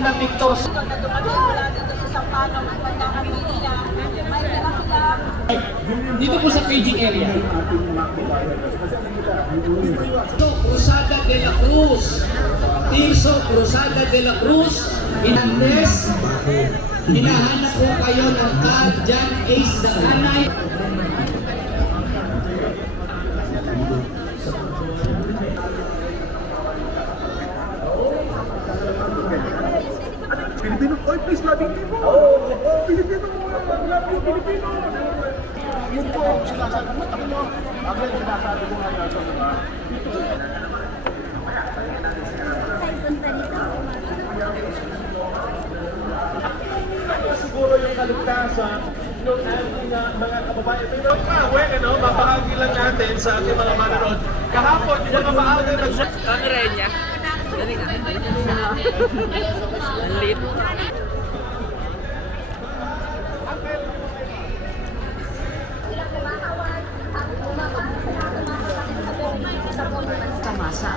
na Victor. Dito po sa staging area. Cruzada de la Cruz. Tirso Cruzada de la Cruz. Inandes. Hinahanap po kayo ng John Ace Dahanay. Pilipino, oy please, labing Pilipino. Pilipino, love you, Pilipino. Yun po, sinasabi mo, tako nyo. Ako yung sinasabi ko ngayon sa mga siguro yung kaligtasan ng ating mga kababayan. Pero ano, mapahagi lang natin sa ating mga manonood. Kahapon, yung mga maaga Camera niya. Dali nga. Ang lit. Kamasa.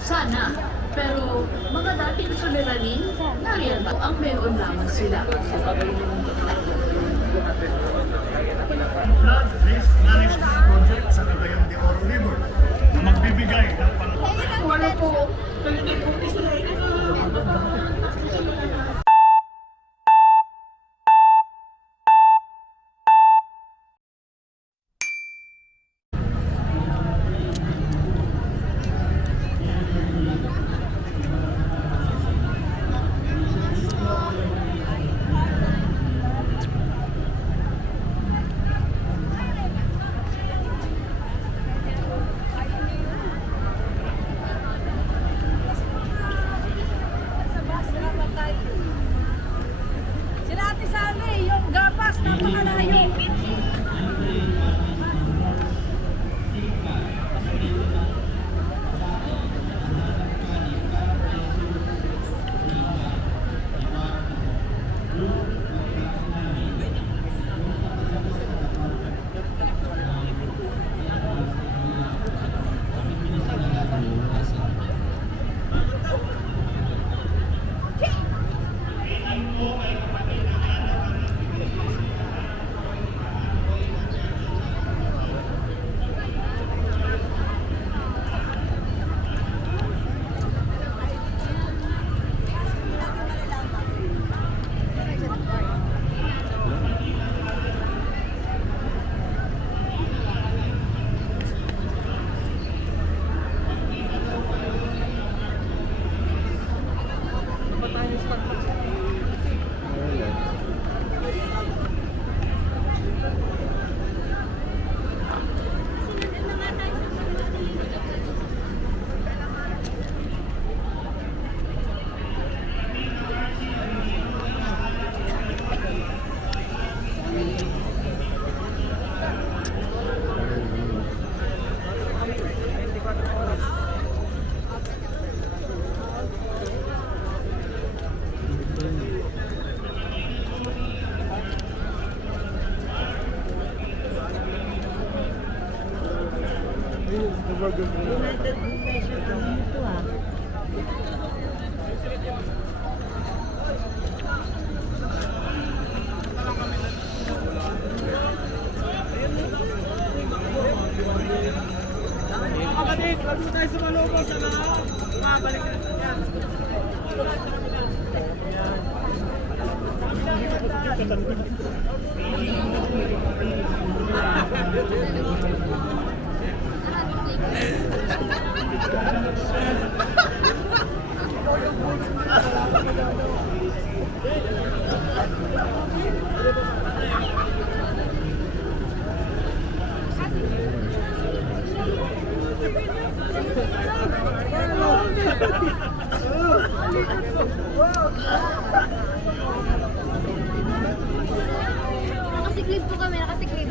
Sana. Pero mga dating suliranin, nariyan ba ang meron lamang sila. Flood Risk Management Project sa Cagayan de Oro River na magbibigay ng Wala po. Sila Ate Sally, yung gapas, napakalayo. kapatid, wag mo tayo sumalubong sa loob. Mabalik na yan. Nakasiklip po kami, nakasiklip.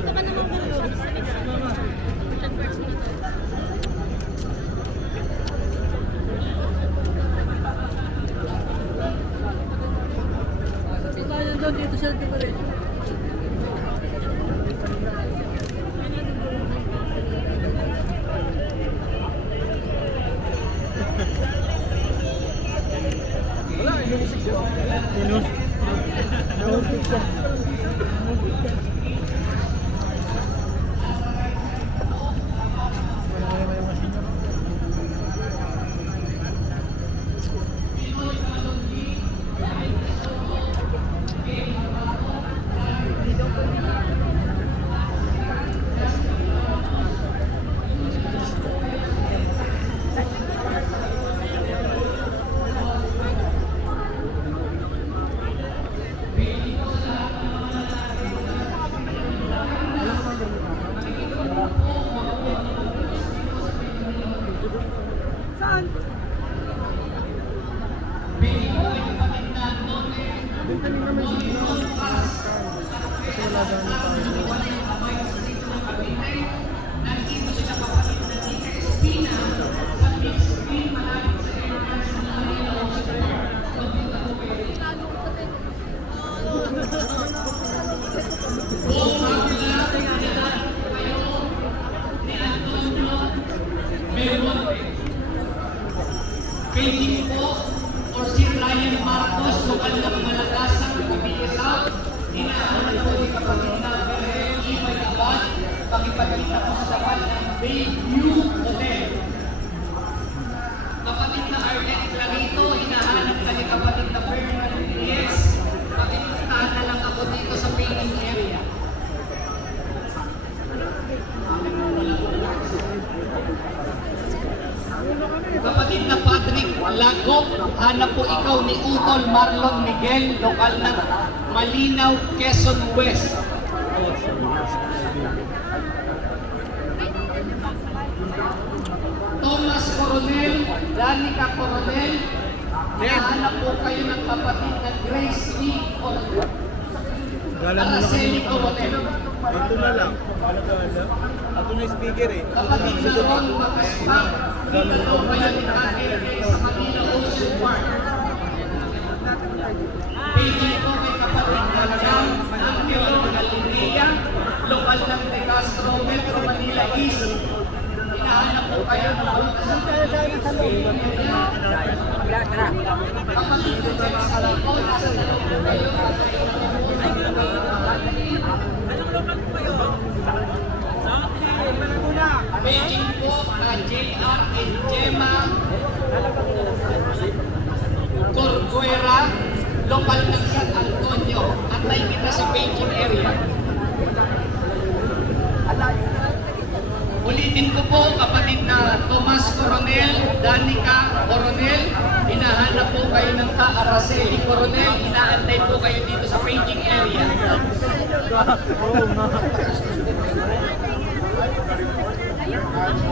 Ito ka naman ba? Kay po or si Ryan Marcos, lokal ng Malagasang Cavite South, inaanan po ni kapatid na Berhel Ibay Abad, pakipagkita po sa tapat ng Bayview Hotel. Kapatid na Arlene Clarito, hinahanap ka ni kapatid na Ferdinand Reyes, pakikitahan na lang ako dito sa paying area. Kapatid na Patrick Lagok, hanap po ikaw ni Utol Marlon Miguel, lokal ng Malinaw, Quezon West. Thomas Coronel, Danica Coronel, hanap po kayo ng kapatid na Grace Lee Araceli Coronel. Ito na lang. Ito na speaker eh. Kapatid na Ron Macaspac, dito po kayo ni KLA sa Manila Ocean Park. Paging po kay kapatid na Jam Angelo Galilea, lokal ng De Castro, Metro Manila East. Hinahanap po kayo ng mga kapatid na James Alarco, nasa dalawang po kayo Beijing po na JR and Gemma Corcuera, lokal ng San Antonio. Antay kita sa Beijing area. Ulitin ko po, kapatid na Tomas Coronel, Danica Coronel, hinahanap po kayo ng Araceli Coronel, inaantay po kayo dito sa Beijing area.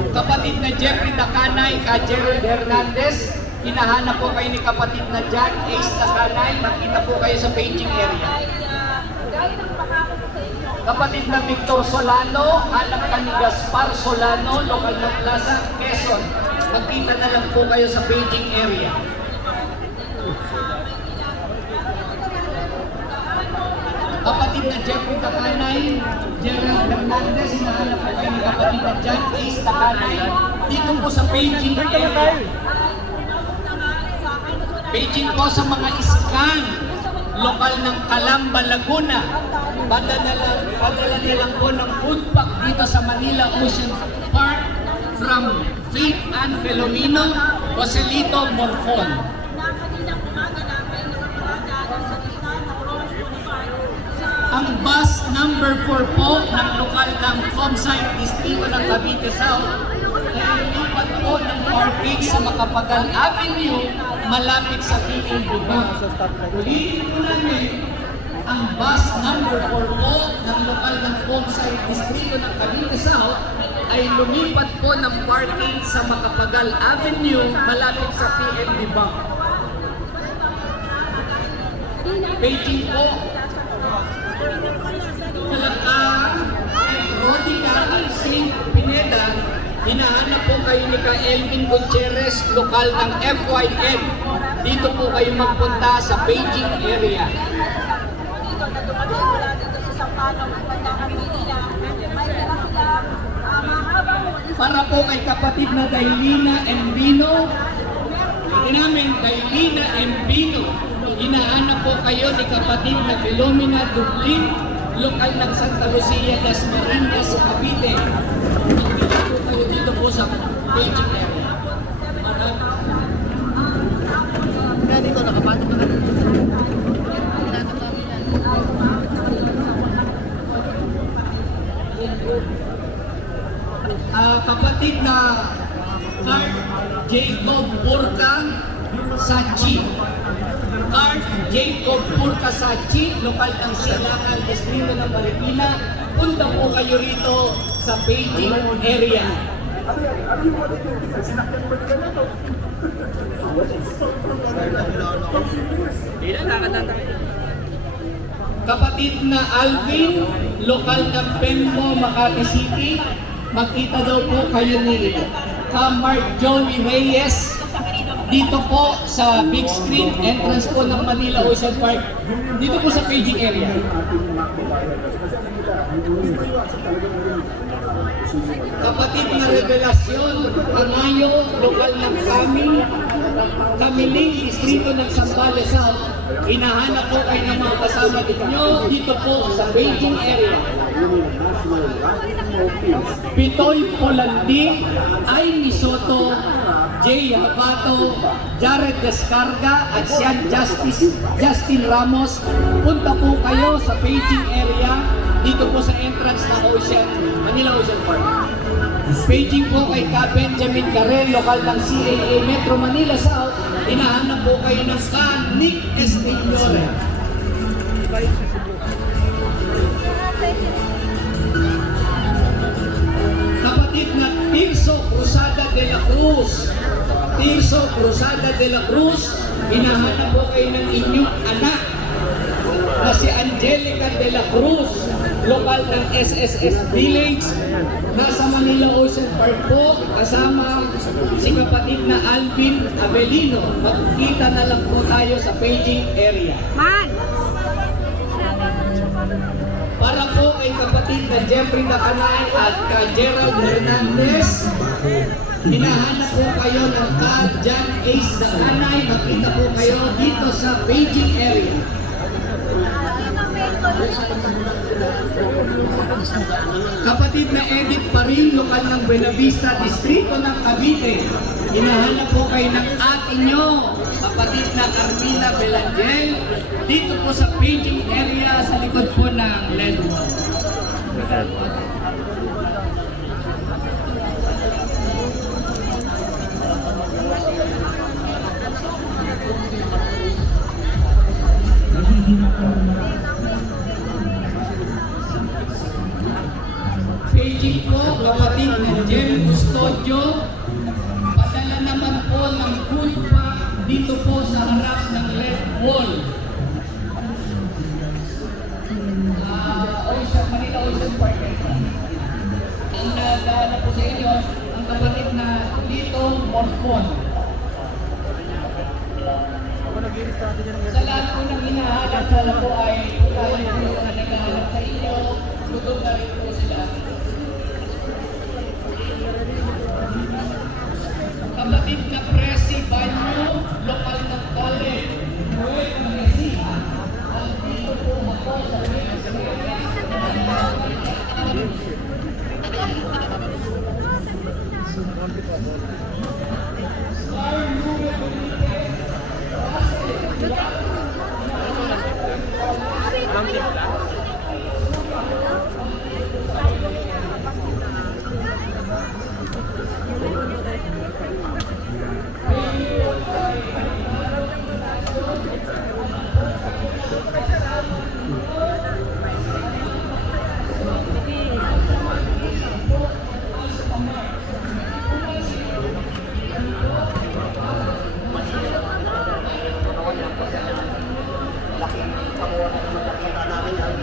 Kapatid na Jeffrey Dacanay, ka Gerald Hernandez, hinahanap po kayo ni kapatid na John Ace Dacanay, makita po kayo sa Beijing area. Kapatid na Victor Solano, hanap ka ni Gaspar Solano, lokal ng Plaza, Quezon. Magkita na lang po kayo sa Beijing area. Kapatid na Jeffrey Dacanay, Gerald Hernandez, hinahanap po kayo ni kapatid na John Ace Dacanay, dito po sa Beijing area. Beijing po sa mga iskan, lokal ng Calamba, Laguna. Padala nilang po ng food pack dito sa Manila Ocean Park from Faith Ann Filomeno, Joselito Morfon. Ang bus number 4 po ng lokal ng Comsite Distrito ng Cavite South ay lumipat po ng parking sa Macapagal Avenue malapit sa Piling Bubang. Ulitin po namin, ang bus number 4 po ng lokal ng Comsite Distrito ng Cavite South ay lumipat po ng parking sa Macapagal Avenue malapit sa PNB Bank. Beijing po, Kalakang, Rodica at St. Pineda, hinahanap po kayo ni ka Elvin Gutierrez, lokal ng FYN. Dito po kayo magpunta sa Beijing area. Para po kay kapatid na Dailina Embino, hindi namin Dailina Embino, Hinahanap po kayo ni kapatid na Philomena Dublin, lokal ng Santa Lucia, Dasmariñas, Cavite. Magkita po kayo dito po sa paging area. Dito nakapatok na. Kapatid na Cart Jacob Purka Sachi. Cart Jacob Purka Sachi, lokal ng Silangan, distrito ng Marikina. Punta po kayo rito sa Beijing area. Ano yung mga dito? Sinakyan mo ba na to? Hindi na nakatanda. Kapatid na Alvin, lokal ng Penmo, Makati City. Magkita daw po kayo ni Mark Joey Reyes dito po sa big screen, entrance po ng Manila Ocean Park. Dito po sa Beijing area. Kapatid na Revelasyon, Panayo, lokal ng Kamiling, distrito ng Zambales South. Hinahanap po kayo ng mga kasama ninyo dito po sa Beijing area. Pitoy Polandi, Amy Soto, Jay Habato, Jared Descarga at Sian Justin Ramos. Punta po kayo sa Beijing area dito po sa entrance ng Manila Ocean Park. Beijing po kay Ka Benjamin Carrel, lokal ng CAA Metro Manila South. Hinahanap po kayo ng Ka Nick Estignore. Kapatid na Tirso Cruzada de la Cruz. Tirso Cruzada de la Cruz, hinahanap po kayo ng inyong anak na si Angelica de la Cruz, lokal ng SSS Village. Nasa Manila Ocean Park po, kasama si kapatid na Alvin Avelino. Magkita na lang po tayo sa Beijing area. Man! Para po kay kapatid na Jeffrey Nakanay at ka Gerald Hernandez, hinahanap po kayo ng ka John Ace Nakanay. Makita po kayo dito sa Beijing area. Kapatid na Edith Parin, lokal ng Buenavista, distrito ng Cavite. Hinahanap po kayo ng ate nyo, kapatid na Carmina Belangel, dito po sa Beijing area sa likod po ng Ledward. Beijing po, kapatid na Jem Custodio, padala naman po ng food pack dito po sa harap ng Red Wall. Manila Ocean Park. Ang nadala po sa inyo, ang kapatid na Lito Morfon. Sa lahat po ng hinahanap, sana po ay tayo po na naghahanap sa inyo, gutom na rin po sila. Kapatid na Presi Banyo, lokal ng Kale, Noel Presi. Ang dito po ako sa Laking kamuha ng mga namin.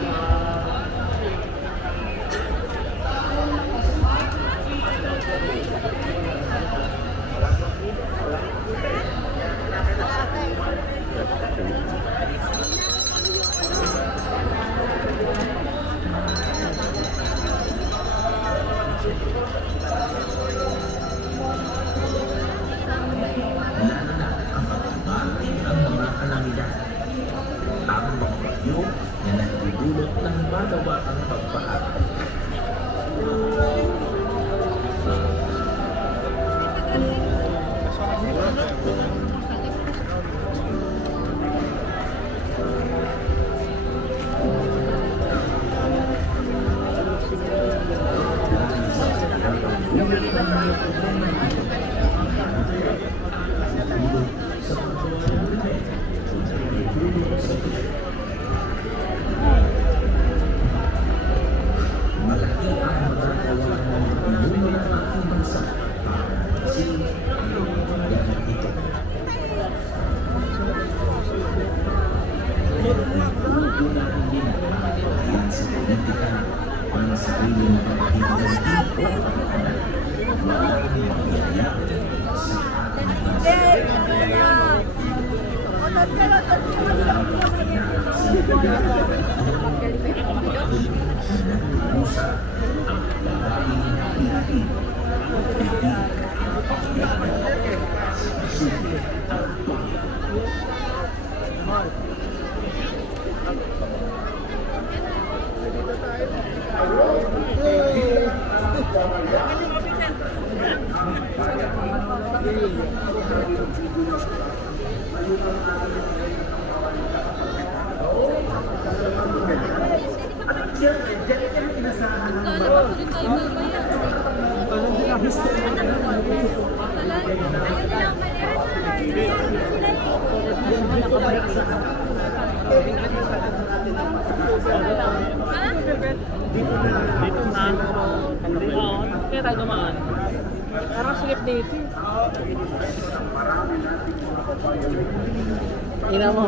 Dito na. Oo, kaya tayo dumaan. Parang silip dito. Ina mo.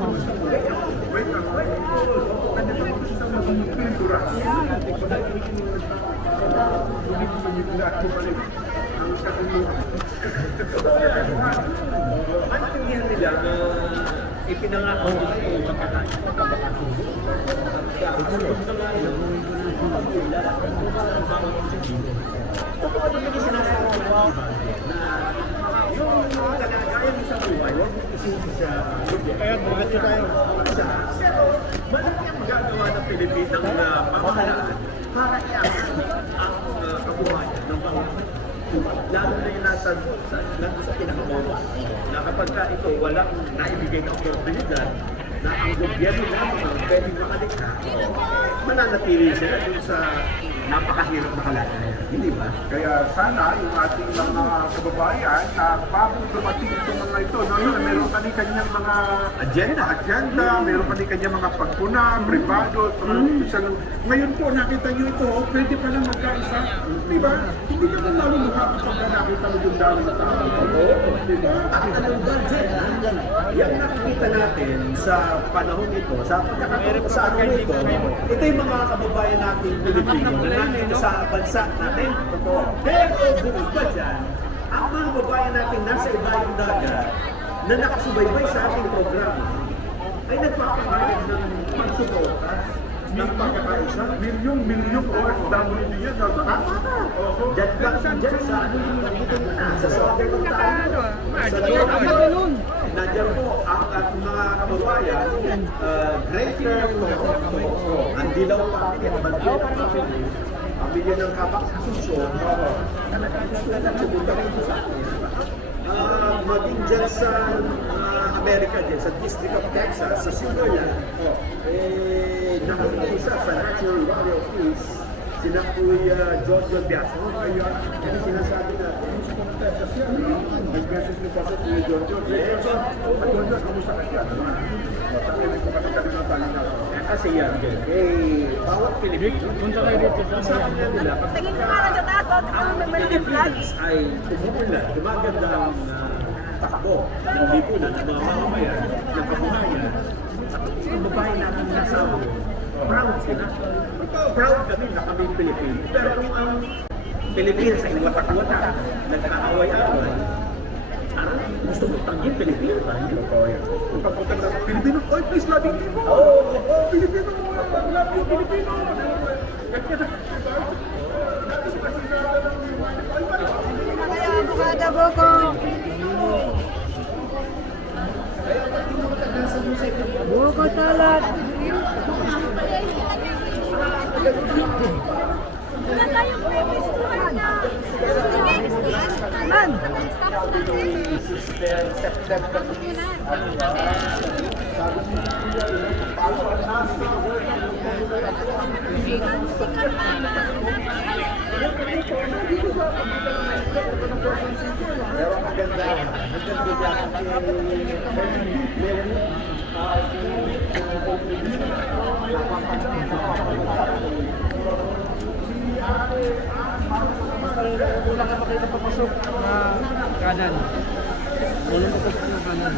Maintindihan nila na ipinangako nila sa kakain. Totoo naman yung sinasabi ko na yung kalagayan sa buhay, huwag mo isisi sa kaya bugat tayo. Pero malaki ang magagawa ng Pilipinang pamahalaan para iakit ang kabuhayan ng Panginoon. Lalo na yung nasa pinakamoto na kapag ka ito walang naibigay na oportunidad na ang gobyerno lamang ang pwedeng makalikha, mananatili sila dun sa napakahirap na kalagayan. Hindi ba? Kaya sana yung ating mga kababayan na bago dumating itong mga ito, no, meron kani-kanyang mga agenda, meron kani-kanyang mga pagpuna, privado, ngayon po nakita nyo ito, pwede pa lang magkaisa. Di ba? Hindi ka na lalo makakapag nakita mo yung dami na tao. Di ba? Ang kalunggan dyan, yung nakikita natin sa panahon ito, sa pagkakataon sa araw ito, ito yung mga kababayan natin Pilipino na nandito sa bansa natin. Pero bukod pa dyan, ang mga kababayan natin nasa ibayong dagat na nakasubaybay sa ating programa ay nagpapahayag ng pagsuporta ng pagkakaisa. Milyong OFW yan. Diyan sa ano yung nakikita nyo na, sa swatter ng tayo. Sa loob. Nandiyan po ang ating mga kababayan, Greater Toronto, ang Dilaw Family, ang Bandilaw Family, pamilya ng Kabak Asunsyon, nagsubuta rin sa atin. Maging dyan sa Amerika din, sa District of Texas, sa Sugarland, nakakita sa Natural Valley of Peace, sina Kuya Jojo Biaso. Kaya Sinasabi natin, Texas yan. Nag-message niyo pa sa Kuya Jojo. Jojo, kamusta ka dyan? Sabi ko kanina ng talina. kasi yan, bawat Pilipino, Punta kayo dito sa sabi nga nila, Tingin ko nga sa taas, oh, tingnan mo may maliit flag. ay tumulan, gumaganda ang takbo ng lipunan ng mga mamamayan ng kabuhayan. Ang babae natin nasabi, proud sila. Proud kami na kami Pilipino. Pero kung ang Pilipinas ay watak-watak, nagkaaway-away, gusto mo tanggin Pilipino tayo. Kung pagpunta ng Pilipino, oy, please, love you. Pilipino, love you, Pilipino. Kaya bukada boko. Boko talat. Wala tayong previous to na. Sige, Man! Kanan. Walang papasok ng kanan.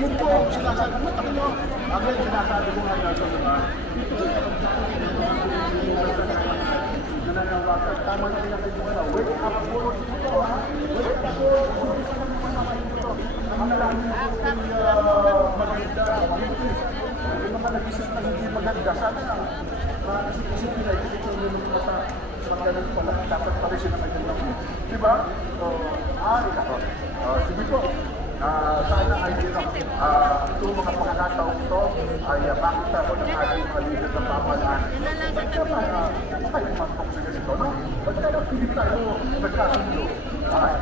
Yun po, sinasabi mo, takot mo. Ang sinasabi ko ngayon sa mga nananawagan. Tama na pinakaibukan na. Wake up po. Wake up po. Ang alam mo maganda. Yung mga nag-isip na hindi maganda. Sana lang, isip nila, isip nila sa mga ganun pala. Dapat pala sila ngayon lang. Diba? Ako. Sige po. Sana ay itong mga pagkakataong ito ay makita ko ng ating mga leader ng pamahalaan. Ba't ka ba tayo mantok sa ganito? Ba't tayo hindi tayo nagkasundo? Ay!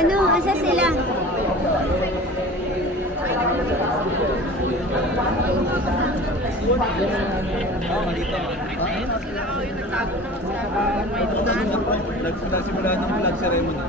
Ano? Asa sila? Nagsimula ng vlog ceremony.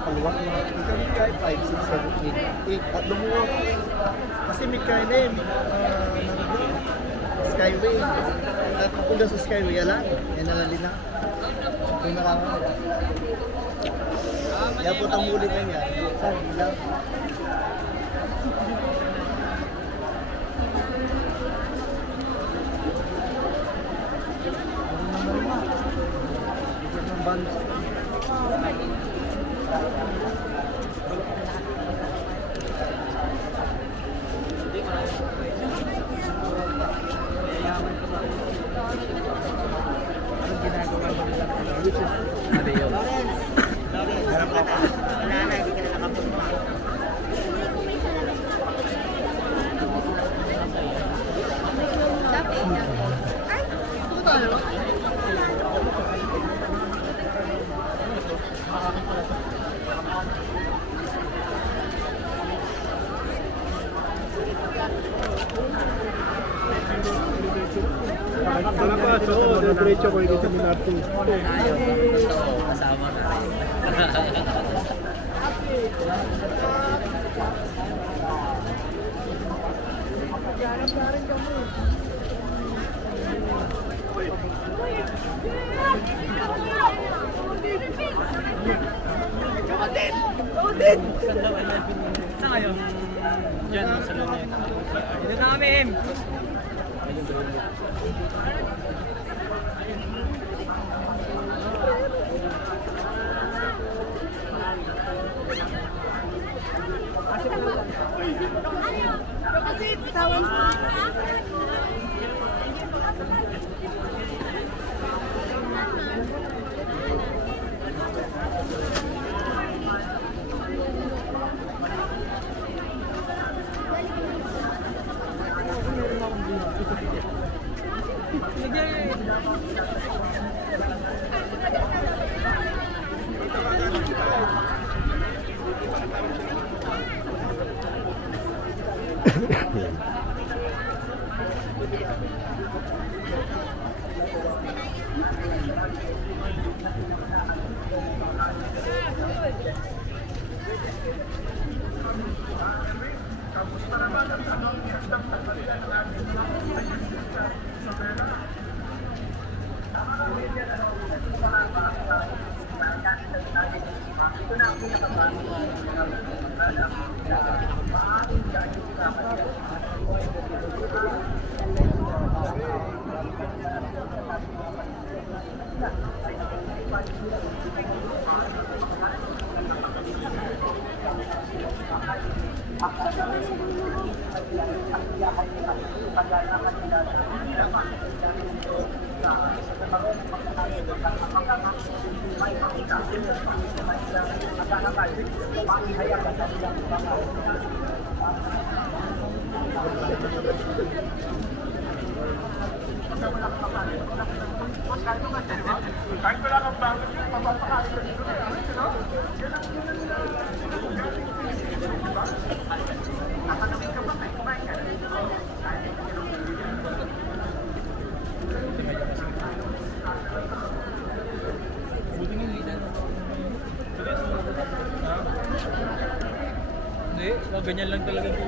Paluwak mo. Ikaw may kaya 5, 6, 7, 8. 8. At lumuwag. Kasi may kaya na yun. Skyway. At papunta sa Skyway, alam. Yan nalalina. Kung nakakamit. Kaya po tamuli na niya. Sabi lang. Banda. Diretso ko dito ni Martin. Kasama na rin. Saan kayo? Diyan, sa loob niya. Ito namin! Kahit wala kang bago, mapapakain ka dito. Hindi, ganyan lang talaga ito.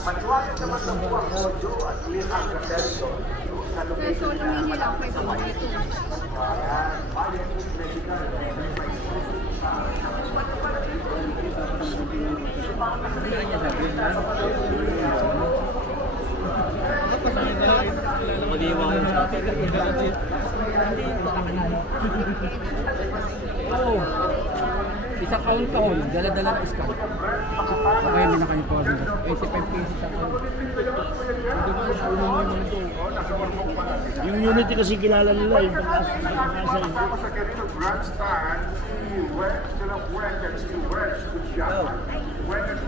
Maliwanag naman sa buwang audio at clear ang kaseryo sa location na Isang kaon-kaon, dala-dala na iska. Kaya may nakain-kaon. 85 pesos sa kaon. Yung Unity kasi kilala nila yung pag-asa. Tapos sa Quirino Grandstand, si Wedge, good job. Wedge.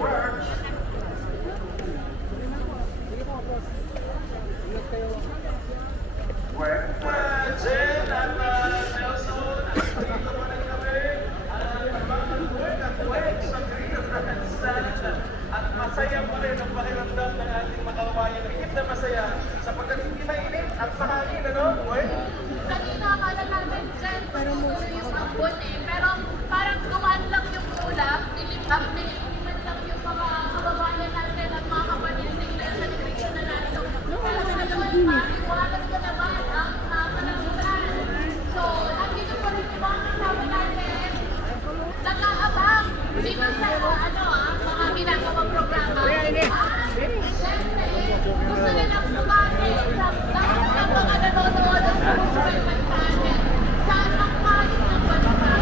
kababayan na higit na masaya sapagkat hindi mainit at mahangin, ano? Well, Kanina akala namin dyan, siguro yung ambon eh. Pero parang dumaan lang yung ulap, nilipat lang yung mga kababayan natin at mga kapatid sa celebration na natin. So, talagang maliwalas na naman ang panangutan. So, nandito pa rin yung mga kasama natin. Nag-aabang. Dito sa mga ginagawang programa. Siyempre, gusto nilang sumali sa lahat ng mga nanonood sa Superman Channel. Sa pagpalit ng bansa.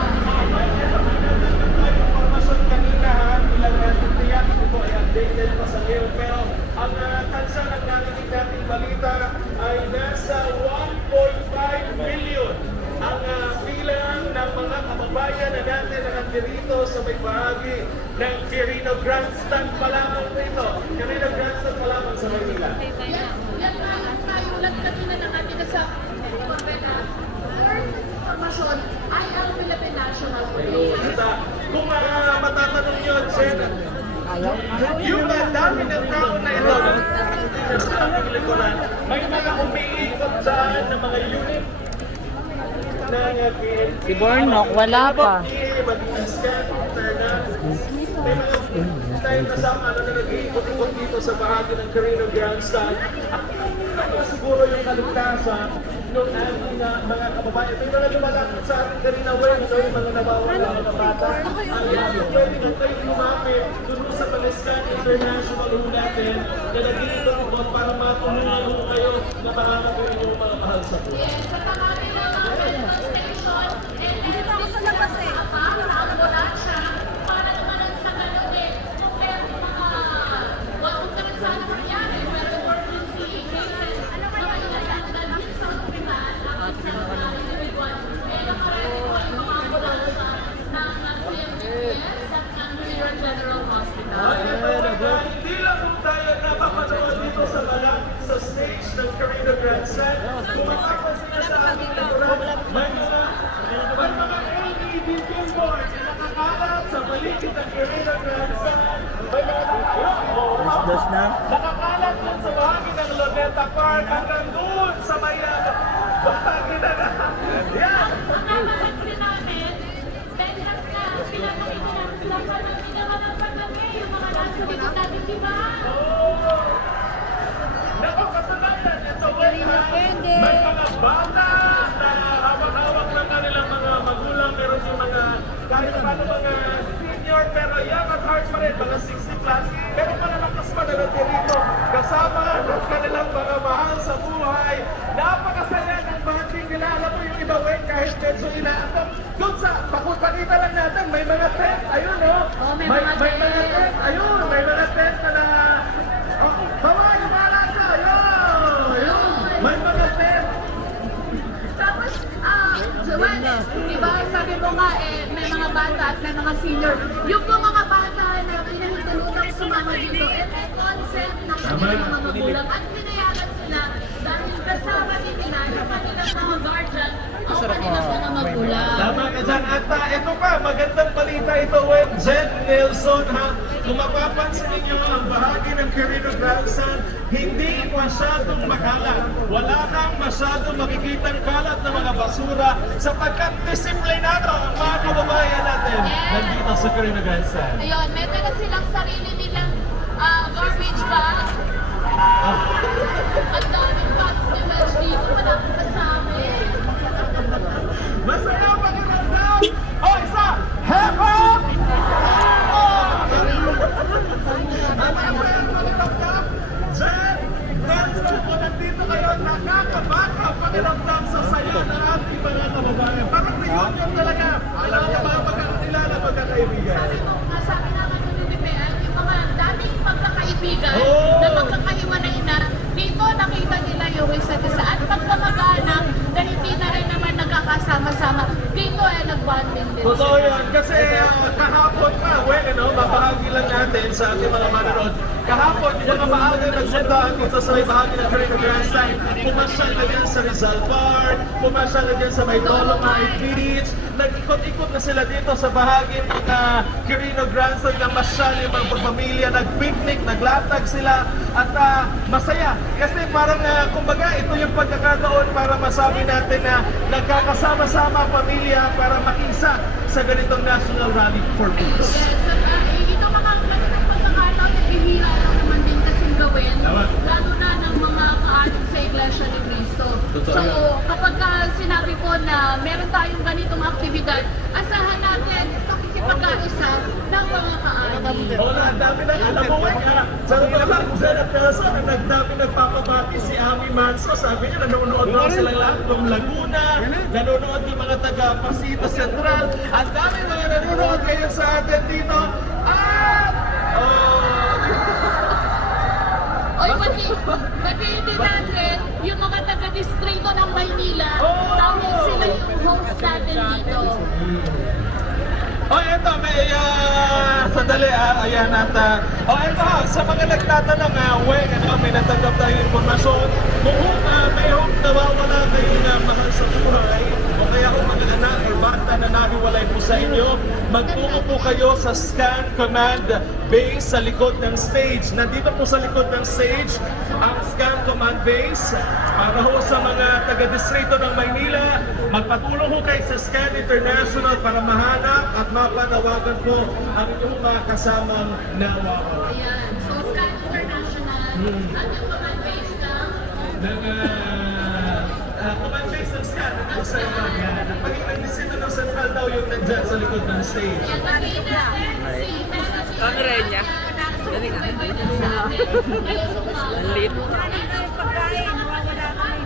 informasyon kanina, ilang natitriyan ko po ay updated pa sa ngayon. Pero ang tansa ng narinig nating balita ay nasa 1.5 million ang bilang ng mga kababayan na natin na nandirito sa may bahagi ng Quirino Grandstand pa lamang dito. Quirino Grandstand pa lamang sa Manila. Yes, yan nga ang nayulat kanina ng ating kasama na informasyon ay ang Philippine National Police. At kung matatanong nyo, Jen, yung dami ng tao na ito, sa ating likuran, may mga umiikot dyan ng mga unit ng PNP. Si Bornok, wala pa. May mga tayong kasama na nag-iikot-ikot dito sa bahagi ng Quirino Grandstand. At siguro yung kaligtasan ng ating mga kababayan. May mga lumalapit sa ating Quirino Way, yung mga nabawala ng mga bata. Ang pwede na kayo lumapit dun sa Paliscan International Hall natin na nag-iikot-ikot para matulungan mo kayo na makakagawin yung mga mahal sa buhay. Yes, sa tamamin ng mga medical station, Dito ako sa labas eh. ang ambulansya para naman sa ganun eh. Kung meron mga, kung naman sana nangyari, pero emergency cases, mga dalhin sa ospital, ang sa mga individual, nakarami po yung mga ambulansya ng CMS at ng Mayor General Hospital. Hindi lang po tayo napapanood dito sa malapit sa stage ng Quirino Grandstand. Kung mapapansin na sa ating likuran, may mga LED billboard na nakakalat sa paligid ng Quirino Grandstand. May mga nakakalat dun sa bahagi ng Luneta Park hanggang doon sa may bahagi na yan. Ang napansin namin, benchmark na pinapakita natin sa panang pinakalapan kami, yung mga nasa likod natin, di ba? Naku, kasalanan, ito may mga bata na hawak-hawak ng kanilang mga magulang, meron yung mga kahit paano mga senior, pero young at heart pa rin, mga 60 plus, pero malalakas pa na natin kasama ng kanilang mga mahal sa buhay. Napakasaya ng bonding nila. Alam mo yung iba, kahit medyo inaatok. Doon sa pakupalita lang natin, may mga tent, ayun o. May mga tent, ayun, may mga tent na bawa yung malasa, ayun, may mga tent. Tapos, Joel, di ba sabi mo nga may mga bata at may mga senior. Yung mga bata na pinahintulutang sumama dito, may consent ng kanilang mga magulang at pinayagan sila dahil kasama din nila yung kanilang mga guardian o kanilang mga magulang. Tama ka dyan. At ito pa, magandang balita ito, Jen Nelson, ha? Kung mapapansin ninyo ang bahagi ng Quirino Grandstand, hindi masyadong makalat. Wala kang masyadong makikitang kalat ng mga basura sapagkat disiplinado ang mga kababayan natin nandito sa Quirino Grandstand. Ayun, meron na silang sarili nilang garbage bag. Ang daming bags ni Welsh dito, malapit na sa amin. Masaya pakiramdam! O, isa! Hep-hop! Masaya pakiramdam! Jen, Nelson, kung nandito kayo, nakakabaka pakiramdam sa saya ng ating mga kababayan. Parang reunion talaga. Alam niya ba magkakilala, magkakaibigan? Sabi naman ng UDPL, yung mga dating magkakaibigan na magkakaiwanay na, dito nakita nila yung isa't isa. At pagkamag-anak, na hindi na rin naman nagkakasama-sama, dito nagbonding din. Totoo yan. Kasi kahapon pa, babahagi lang natin sa ating mga manonood. Kahapon, yung mga maaga susundahan dito sa may bahagi ng Carino Grandstand. Pumasyal na yan sa Rizal Park, pumasyal na dyan sa may Dolomite Beach. Nag-ikot-ikot na sila dito sa bahagi ng Carino Grandstand na masyal yung mga pamilya. Nag-picnic, naglatag sila at masaya. Kasi parang kumbaga ito yung pagkakataon para masabi natin na nagkakasama-sama pamilya para makisa sa ganitong National Rally for Peace. Ito mga pagkakataon na bihira lang naman din kasing gawin, Tama. lalo na ng mga kaanin sa Iglesia ni Cristo. Totoo So, yan. kapag sinabi po na meron tayong ganitong aktibidad, asahan natin pakikipag-kaisa ng mga kaanin. Oo na, ang dami na, alam mo nga, sa lang, Senate Person, ang nagdami nagpapabati si Ami Manso, sabi niya, nanonood daw sila lahat ng Laguna, nanonood ng mga taga Pasita Central, ang dami mga nanonood ngayon sa atin dito, at, Oy, batiin din natin yung mga taga-distrito ng Maynila dahil sila yung host natin dito. oh, eto, may, sandali, ayan, at, eto, sa mga nagtatanong, may natanggap tayong informasyon, kung may nawawala kayong mahal sa buhay, o kaya kung mga anak or bata na nahiwalay po sa inyo, magtungo po kayo sa Scan Command Base sa likod ng stage. Nandito po sa likod ng stage ang Scan Command Base para ho sa mga taga-distrito ng Maynila. Magpatulong ho kayo sa Scan International para mahanap at mapanawagan po ang inyong mga kasamang nawawala. Ayan, so Scan International, at yung command base ng Command Base ng Scan, nandito sa inyo. Pag nag-disito ng Central daw yung nandyan sa likod ng stage. Yan, batiin natin si Melanie. Camera niya. Dali nga. Lit. Kanina yung pagkain, nawawala kami.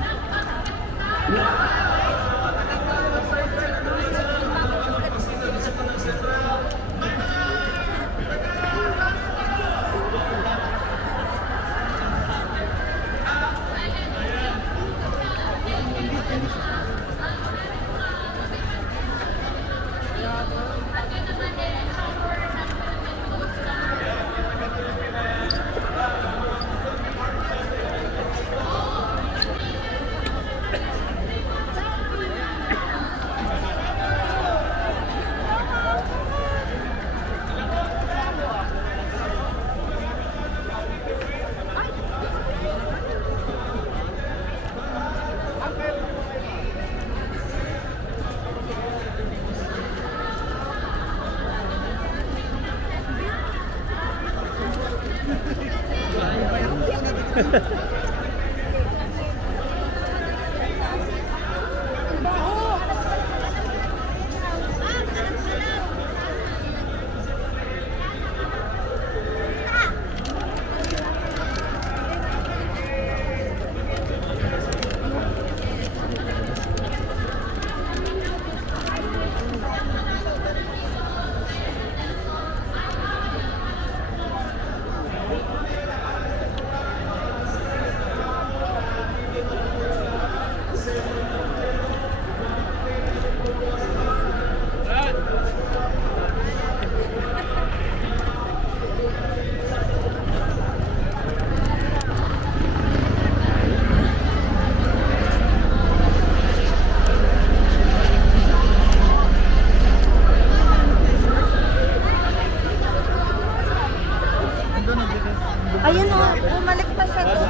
Ayun o, bumalik pa siya doon.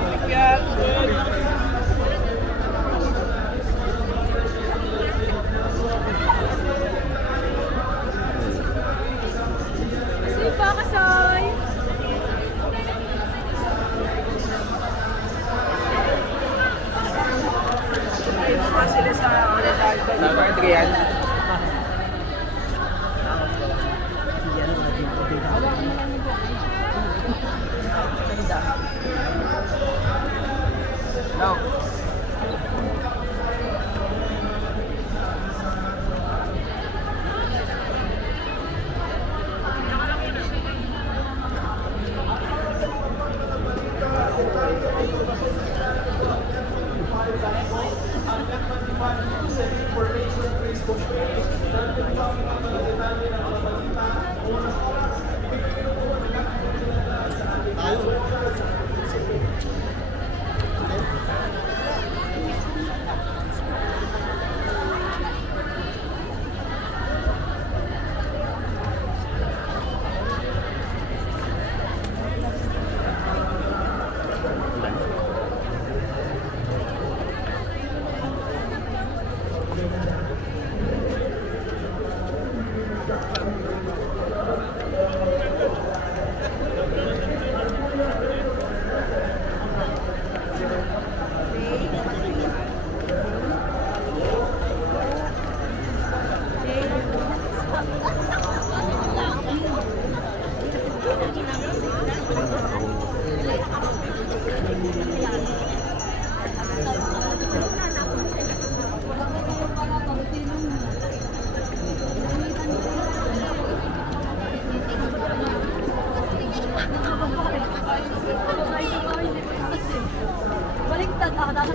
Sige pa, Kasoy. Kung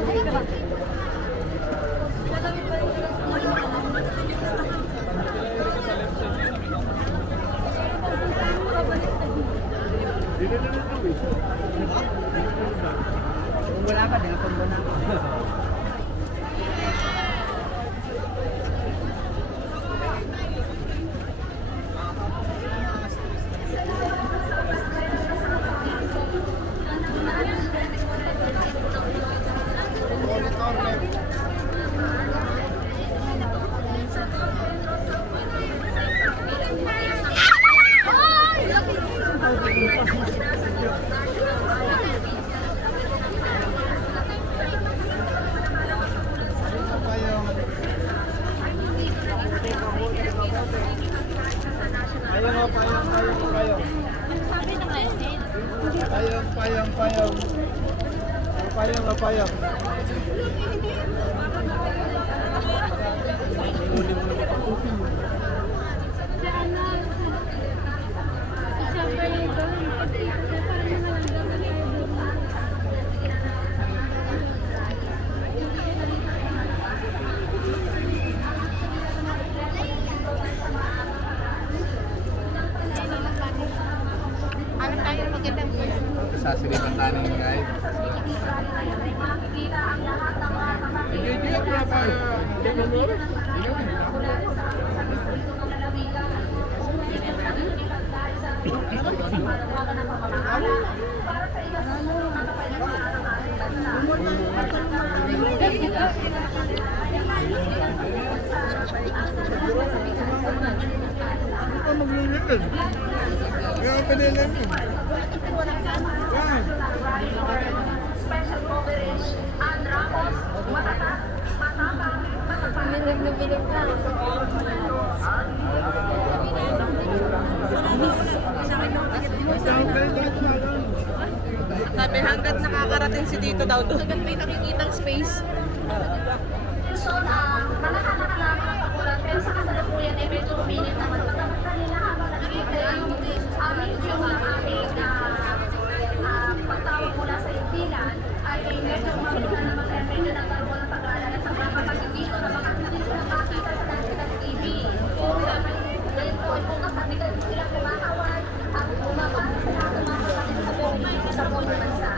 wala ka, dinapon na. Sasilipan tayo ng guide. Special coverage, and Ramos, matapang, Sabi hanggat nakakarating si Tito daw doon. Hanggat may nakikitang space. So, nakahanap lang ang pagulan, pero sa kasalukuyan ay medyo uminit naman. Matapos kanina habang nakikita yung video ng aming pagtawag mula sa Intilan, ay medyo magulan na mag-repente ng karbo ng pag-aalala sa mga kapatid dito na baka hindi sila makita sa national TV. Dahil po, kung kasabitan sila kumakawal at bumabaan sila at mga kapatid sa buong sa buong bansa.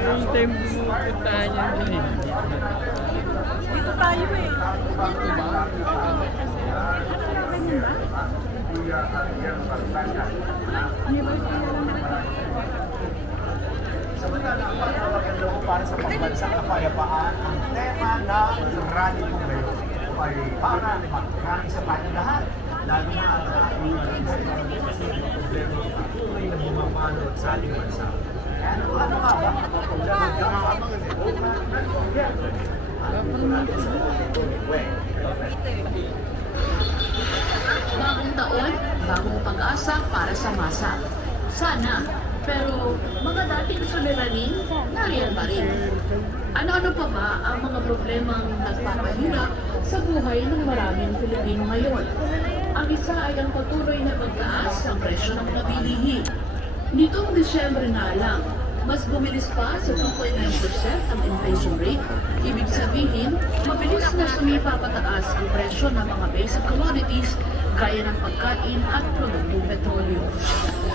Yung time pupuntahan niya doon eh. Dito tayo eh. Samantala, ang pagkawagan daw para sa pambansang kapayapaan, ang tema ng rally ko ngayon ay para maraming sa panig lahat, lalo na ang ating problema ng patuloy na bumabalot sa ating bansa. Ano nga ba? Bagong taon, bagong pag-asa para sa masa. Sana, pero mga dating suliranin, nariyan pa rin. Ano-ano pa ba ang mga problemang nagpapahirap sa buhay ng maraming Pilipino ngayon? Ang isa ay ang patuloy na pagtaas sa presyo ng mga bilihin. Nitong Disyembre nga lang, mas bumilis pa sa 2.9% ang inflation rate. Ibig sabihin, mabilis na sumipa pataas ang presyo ng mga basic commodities gaya ng pagkain at produktong petrolyo.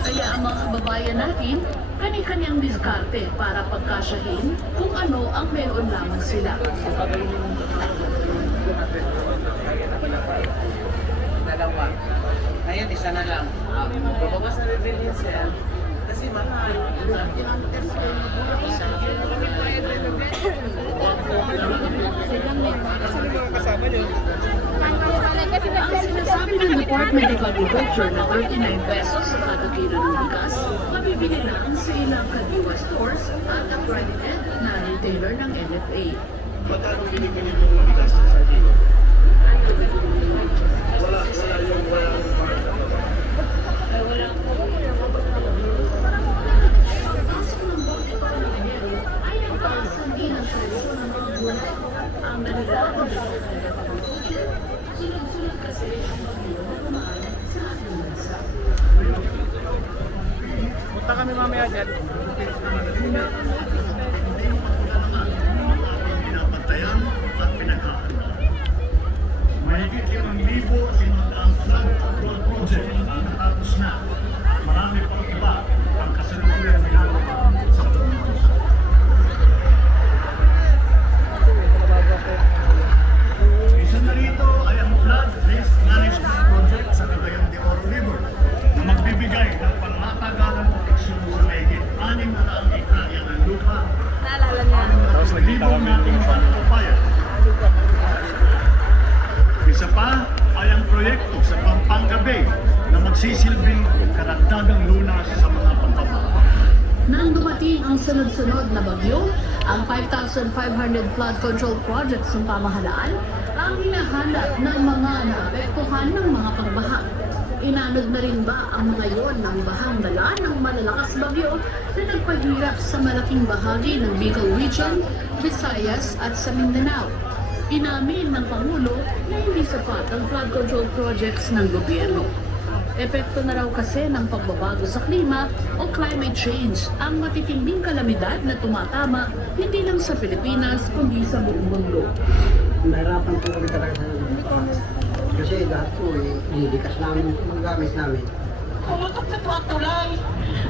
Kaya ang mga kababayan natin, kani-kanyang diskarte para pagkasyahin kung ano ang meron lamang sila. Dalawa. Ngayon, isa na lang. Bababas na rin din yun siya. Kasi mahal. Ang sinasabi ng Department of Agriculture na 39 pesos sa kada kilo ng bigas, mabibili lang sa ilang kadiwa stores at accredited na retailer ng NFA. Magkano binibili mo ng bigas sa sardina? Wala yung budget. Pinapantayan at pinaghahandaan. Mahigit 5,500 flood control project ang natapos na. Marami pang iba ang kasalukuyang ginagawa sa buong bansa. Isa na rito ay ang flood risk management project sa Cagayan de Oro River na magbibigay ng pangmatagalang proteksyon sa mahigit 600 hektarya ng lupa. Naalala niya. Tapos libong nating panukapayan. Isa pa ay ang proyekto sa Pampanga Bay na magsisilbing karagdagang lunas sa mga pagbabaha. Nang dumating ang sunod-sunod na bagyo, ang 5,500 flood control projects ng pamahalaan ang hinahanap ng mga naapektuhan ng mga pagbaha. Inanod na rin ba ang mga yon ng bahang dala ng malalakas bagyo na nagpahirap sa malaking bahagi ng Bicol Region, Visayas at sa Mindanao? Inamin ng Pangulo na hindi sapat ang flood control projects ng gobyerno. Epekto na raw kasi ng pagbabago sa klima o climate change ang matitinding kalamidad na tumatama hindi lang sa Pilipinas kundi sa buong mundo. Nahirapan po kami talaga sa kasi lahat po ilikas namin yung gamit namin. Pumutok sa mga tulay.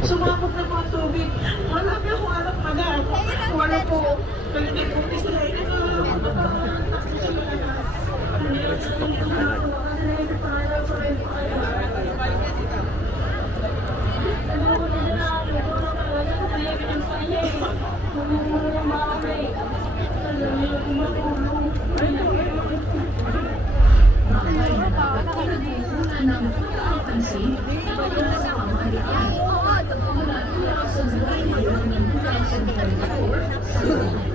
Sumabog na mga tubig. Wala na akong anak pa na. Wala po. Hindi po sila.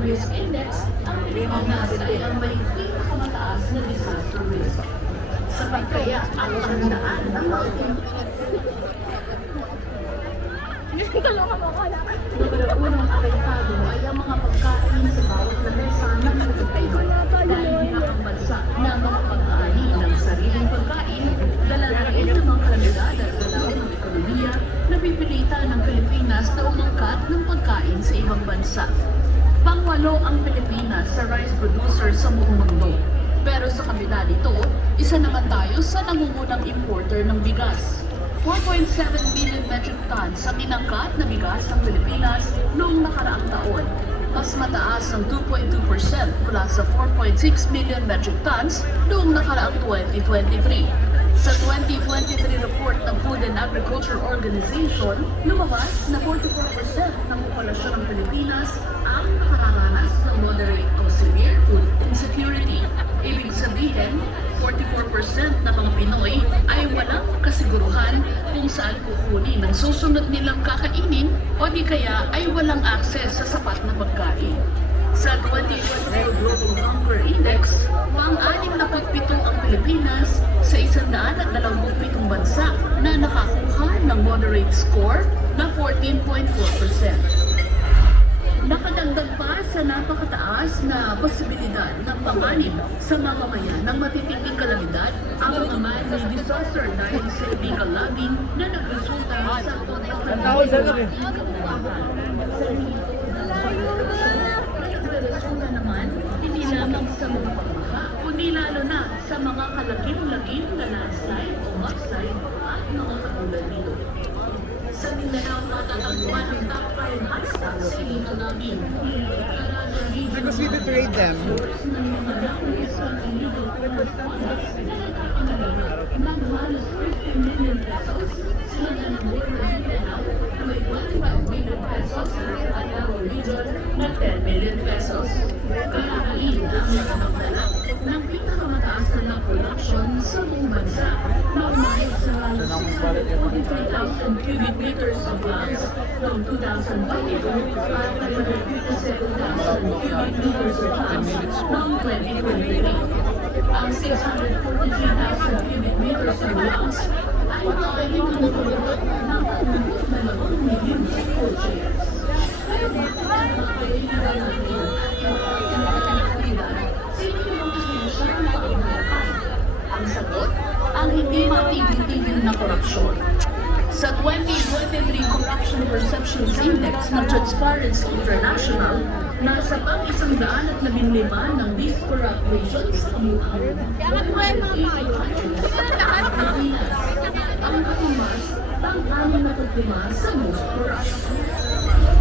Risk Index, ang Pilipinas ay ang may pinakamataas na disaster risk. Sapat kaya ang tandaan ng mga Numero unang apektado ay ang mga pagkain sa bawat lamesa ng Pilipino. Dahil hirap ang bansa na makapag-aani ng sariling pagkain, dala na rin ng mga kalamidad at galaw ng ekonomiya na pipilitan ng Pilipinas na umangkat ng pagkain sa ibang bansa. Pangwalo ang Pilipinas sa rice producer sa buong mundo. Pero sa kabila nito, isa naman tayo sa nangungunang importer ng bigas. 4.7 million metric tons ang inangkat na bigas ng Pilipinas noong nakaraang taon. Mas mataas ng 2.2% mula sa 4.6 million metric tons noong nakaraang 2023. Sa 2023 report ng Food and Agriculture Organization, lumabas na 44% ng populasyon ng Pilipinas ang nakaranas ng moderate o severe food insecurity. Ibig sabihin, 44% ng mga Pinoy ay walang kasiguruhan kung saan kukunin ang susunod nilang kakainin o di kaya ay walang akses sa sapat na pagkain. Sa 2022 Global Hunger Index, pang-67 ang Pilipinas sa 127 bansa na nakakuha ng moderate score na 14.4%. Nakadagdag pa sa napakataas na posibilidad ng panganib sa mamamayan ng matitinding kalamidad ang mga man-made disaster dahil sa illegal logging na nagresulta sa nagresulta naman hindi lamang sa mga pagbaha, kundi lalo na sa mga kalagim-lagim na landslide o mudslide at mga katulad nito. Sa Mindanao, matatagpuan ang top 5 hotspots sa illegal logging. Because we betrayed them. Naghalos 15 million pesos. Sila na ng board ng Mindanao na may 25 million pesos at ang region na 10 million pesos. Karahain ang nagmamagdala ng pinakamataas na production sa buong bansa na umahit sa halos 643,000 cubic meters of gas noong 2022 at 557,000 cubic meters of gas noong 2023. Ang 643,000 cubic meters of gas ay makaling ang tulog ng 2 million people shares. Ang sagot, ang hindi matigil-tigil na korupsyon. Sa 2023 Corruption Perceptions Index ng Transparency International, nasa pang 115 ng least corrupt nations sa kamuuan. Ang katumas, ang-anim na pagtuma sa most corrupt.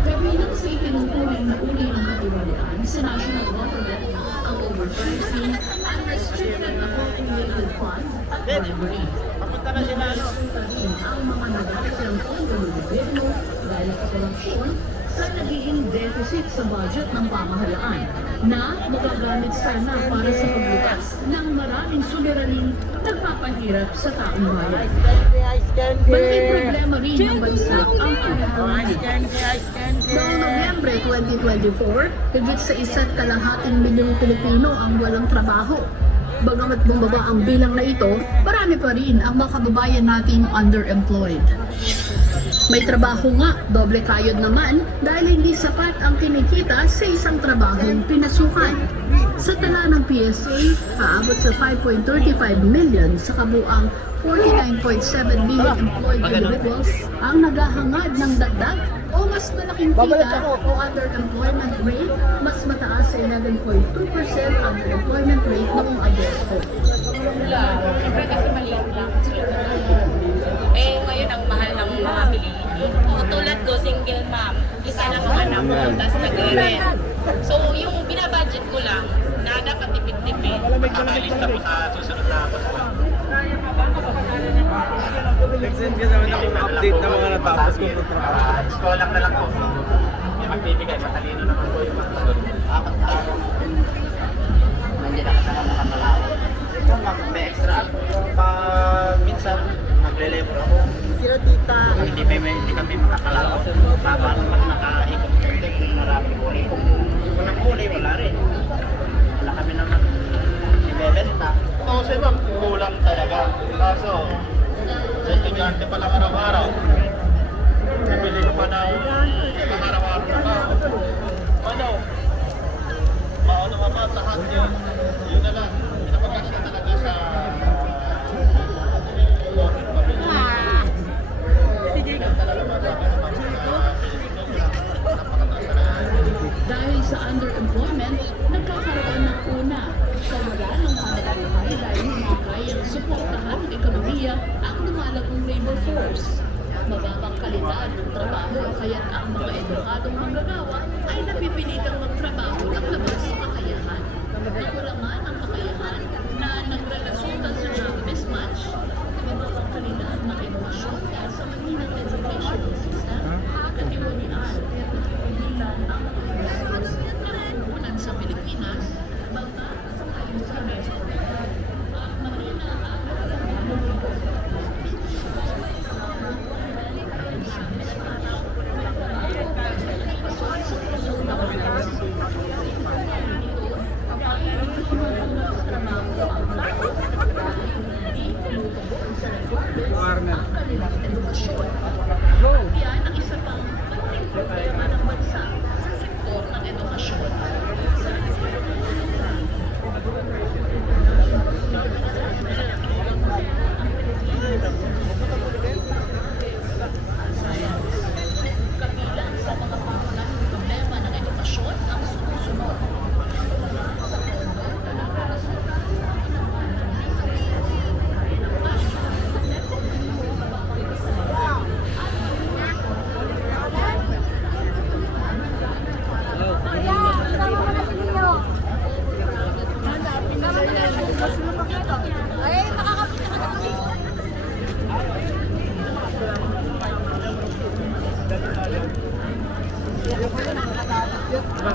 Kabilang sa itinuturing na uri ng katiwalian sa national government, ang overpricing, unrestricted appropriated fund, at bribery. Resultahin ang mga nagkakasang pondo ng gobyerno dahil sa korupsyon sa nagiging deficit sa budget ng pamahalaan na magagamit sana para sa pagbukas ng maraming suliraning nagpapahirap sa taong bayan. Malaking problema rin ng bansa ang unemployment. Noong Nobyembre 2024, higit sa 1.5 milyong Pilipino ang walang trabaho. Bagamat bumaba ang bilang na ito, marami pa rin ang mga kababayan nating underemployed. May trabaho nga, doble kayod naman dahil hindi sapat ang kinikita sa isang trabahong pinasukan. Sa tala ng PSA, paabot sa 5.35 million sa kabuang 49.7 million employed individuals ang naghahangad ng dagdag o mas malaking kita o underemployment rate, mas mataas sa 11.2% underemployment rate noong Agosto. Siyempre kasi maliit lang. Eh, ngayon ang mahal ng mga bilihin. Tulad ko, single mom. Isa lang ang anak ko, tapos nag-rent. So, yung binabudget ko lang, na dapat tipid-tipid. Makakalista po sa susunod na Pasko. Nag-send ka naman ako update ng mga natapos ko sa trabaho. Scholar na lang po. Yung magbibigay, matalino naman po yung mga sagot. Apat na araw. Hindi na kasama makapalawa. Ito, may extra. Minsan, magle-labor ako. Sila tita. Hindi kami makakalawa. Paano pag nakaikot kung maraming huli. Kung unang huli, wala rin. Wala kami naman ibebenta. Oo, sa iba, kulang talaga. Kaso, sa estudyante pa lang araw-araw. Nabili ko pa na araw-araw na ano, maano ka pa sa hot yun. Yun na lang. Pinapagkasya talaga sa Dahil sa underemployment, nagkakaroon ng una, kawalan ng hanap buhay dahil hindi kayang suportahan ng ekonomiya ang lumalagong labor force. Mababang kalidad ng trabaho kaya't ang mga edukadong manggagawa ay napipilitang magtrabaho ng labas sa kakayahan. Nakulangan ang kakayahan na nagre-resulta sa job mismatch, mababang kalidad ng edukasyon dahil sa mahinang educational system, katiwalian, bilang ang unan sa Pilipinas, bangka sa kaibigan at mahina ang Warner. edukasyon. Yan ang isa pang malaking problema ng bansa sa sektor ng edukasyon. Kabilang sa mga pangunahing problema ng edukasyon ang sumusunod.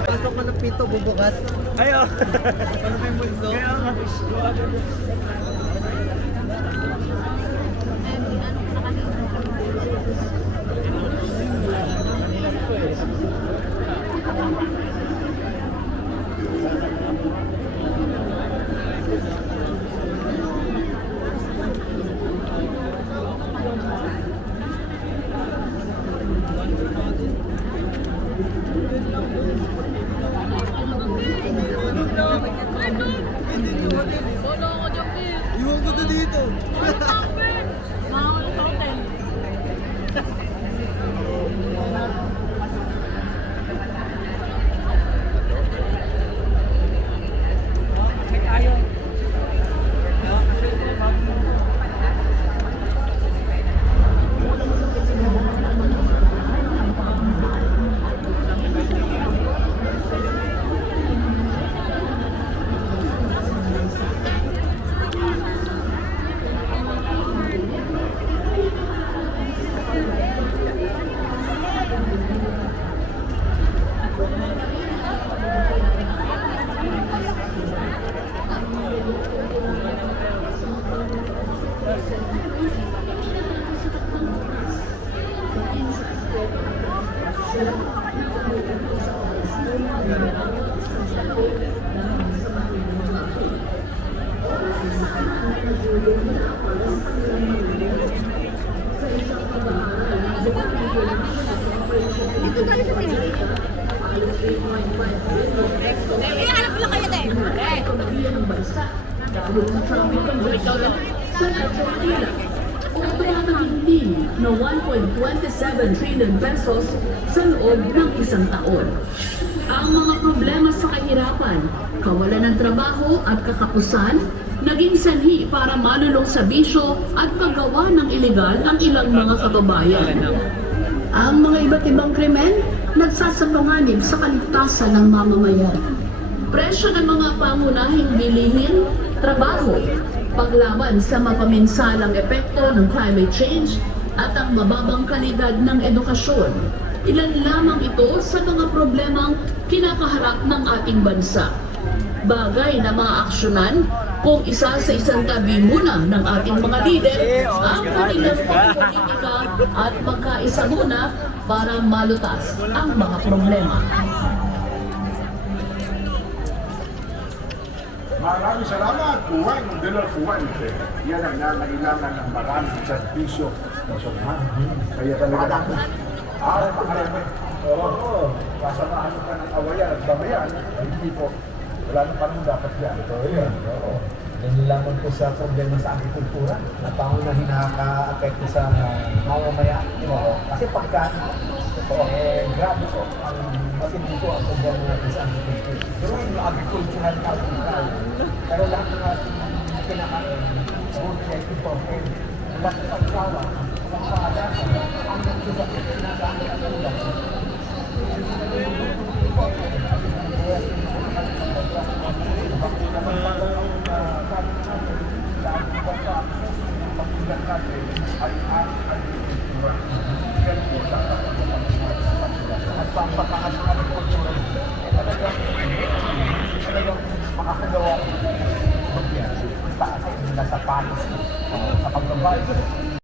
Pasok ko ng pito, bubukas. Ayaw! Ano kayo bunso? Iwan ko na dito. ekonomiya ng bansa dahil sa traffic congestion sa Metro Manila. O tumataging din na 1.27 trillion pesos sa loob ng isang taon. Ang mga problema sa kahirapan, kawalan ng trabaho at kakapusan, naging sanhi para malulong sa bisyo at paggawa ng ilegal ang ilang mga kababayan. Ang mga iba't ibang krimen, nagsasapanganib sa kaligtasan ng mamamayan. Presyo ng mga pangunahing bilihin, trabaho, paglaban sa mapaminsalang epekto ng climate change at ang mababang kalidad ng edukasyon. Ilan lamang ito sa mga problemang kinakaharap ng ating bansa. Bagay na mga aksyonan kung isa sa isang tabi muna ng ating mga lider ang kanilang pagpolitika at magkaisa muna para malutas ang mga problema. Maraming salamat, Juan de la Fuente. Yan ang nangailangan ng maraming serbisyo na sumhan. Kaya talaga, makarami. Oo, kasamahan ka ng awayan at bamayan, ay hindi po. Wala na parang dapat yan. Ito yan. Oo. Yan lamang po sa problema sa agrikultura na pangunahing nakaka-apekto sa mamamayan. Kasi pagka, grabe po, ang matindi po ang problema natin sa agriculture. Pero yung agricultural capital, pero lahat ng ating kinakain, food sector po, lahat ng pagsawa, ang pag-aasa, ang nagsusapit na dahil at ulang. At pampataas ng agrikultura, talagang makakagawa ng taas nila sa panis sa pagbabayad.